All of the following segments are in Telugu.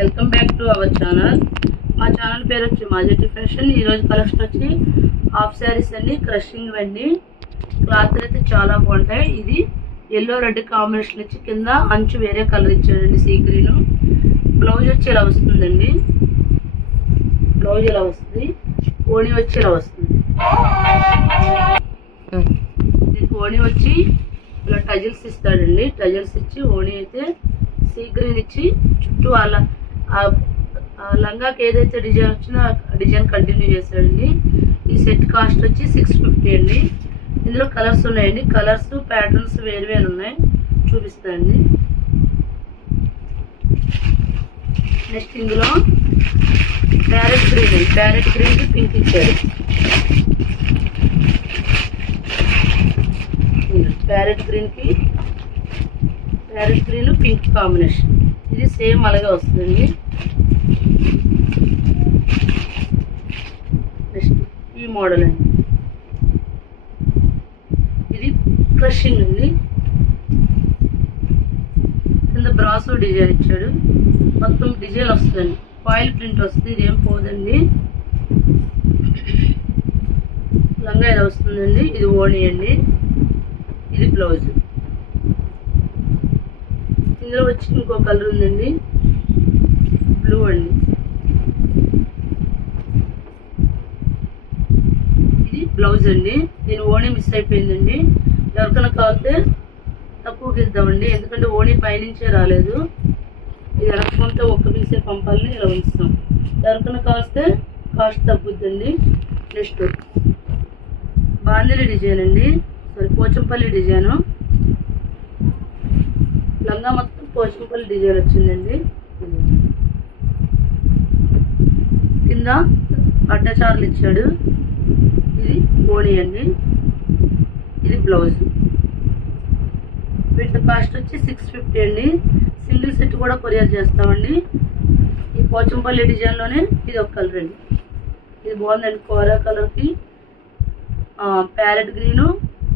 Welcome back to our channel మా ఛానల్ పేరు వచ్చి మాజెటి ఫ్యాషన్ ఈరోజు కలెక్షన్ వచ్చి హాఫ్ శారీస్ అండి క్రషింగ్ అండి క్లాత్ అయితే చాలా బాగుంటాయి. ఇది ఎల్లో రెడ్ కాంబినేషన్ ఇచ్చి కింద అంచు వేరే కలర్ ఇచ్చాడండి సీ గ్రీన్ బ్లౌజ్ వచ్చి ఇలా వస్తుందండి. బ్లౌజ్ ఇలా వస్తుంది. ఓణి వచ్చి ఇలా వస్తుంది. దీనికి ఓణి వచ్చి ఇలా టజిల్స్ ఇస్తాడండి. టజిల్స్ ఇచ్చి ఓణి అయితే సీ గ్రీన్ ఇచ్చి చుట్టూ అలా లంగాకి ఏదైతే డిజైన్ వచ్చిందో డిజైన్ కంటిన్యూ చేశాడండి. ఈ సెట్ కాస్ట్ వచ్చి సిక్స్ ఫిఫ్టీ అండి. ఇందులో కలర్స్ ఉన్నాయండి. కలర్స్ ప్యాటర్న్స్ వేరు వేరు ఉన్నాయి. చూపిస్తానండి నెక్స్ట్ ఇందులో ప్యారెట్ గ్రీన్ అండి. ప్యారెట్ గ్రీన్కి పింక్ ఇచ్చారు. ప్యారెట్ గ్రీన్కి ప్యారెట్ గ్రీన్ పింక్ కాంబినేషన్. ఇది సేమ్ అలాగే వస్తుంది. నెక్స్ట్ ఈ మోడల్ అండి. ఇది క్రషింగ్ అండి. కింద బ్రాసో డిజైన్ ఇచ్చాడు. మొత్తం డిజైన్ వస్తుందండి. ఫాయిల్ ప్రింట్ వస్తుంది ఇదేం పోదండి. లంగా ఇది వస్తుందండి. ఇది ఓణి అండి. ఇది బ్లౌజ్. ఇందులో వచ్చి ఇంకో కలర్ ఉందండి. బ్లూ అండి. ఇది బ్లౌజ్ అండి. నేను ఓణి మిస్ అయిపోయిందండి. ఎవరికైనా కావాలితే తక్కువకి ఇద్దామండి. ఎందుకంటే ఓణి పైనుంచే రాలేదు. ఇది ఎలక్ట్రాన్తో ఒక్క పీసే పంపాలని ఇలా ఉంచుతాం. ఎవరికైనా కాస్తే కాస్ట్ తగ్గుద్దండి. నెక్స్ట్ బాందిలి డిజైన్ అండి. Sorry Pochampally design. లంగా మొత్తం పోచంపల్లి డిజైన్ వచ్చిందండి. కింద అడ్డచారులు ఇచ్చాడు. ఇది బోణి అండి. ఇది బ్లౌజ్. వీటి కాస్ట్ వచ్చి సిక్స్ ఫిఫ్టీ అండి. సింగిల్ సెట్ కూడా కొరియర్ చేస్తామండి. ఈ పోచంపల్లి డిజైన్లోనే ఇది ఒక కలర్ అండి. ఇది బాగుందండి కోరా కలర్కి ప్యారెట్ గ్రీను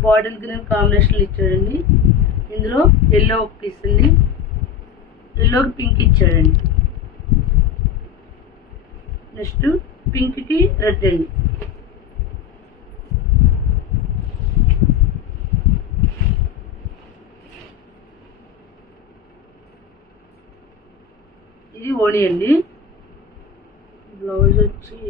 బాటిల్ గ్రీన్ కాంబినేషన్లు ఇచ్చాడండి. ఇందులో ఎల్లో ఒక పీస్ అండి. ఎల్లోకి పింక్ ఇచ్చాడండి. నెక్స్ట్ పింక్కి రెడ్ అండి. ఇది ఓణి అండి. బ్లౌజ్ వచ్చి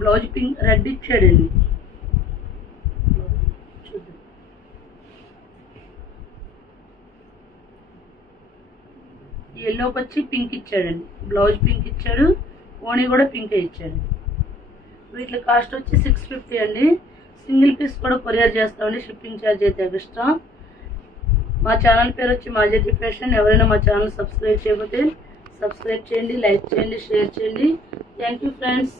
బ్లౌజ్ పింక్ రెడ్ ఇచ్చాడండి. ఎల్లోకి వచ్చి పింక్ ఇచ్చాడండి. బ్లౌజ్ పింక్ ఇచ్చాడు ఓణి కూడా పింక్ ఇచ్చాడు. వీటి కాస్ట్ వచ్చి సిక్స్ ఫిఫ్టీ అండి. సింగిల్ పీస్ కూడా కొరియర్ చేస్తామండి షిప్పింగ్ ఛార్జ్ అయితే ఎక్స్ట్రా మా ఛానల్ పేరు వచ్చి మాజెటి ఫ్యాషన్ ఎవరైనా మా ఛానల్ సబ్స్క్రైబ్ చేయకపోతే సబ్స్క్రైబ్ చేయండి లైక్ చేయండి షేర్ చేయండి. Thank you friends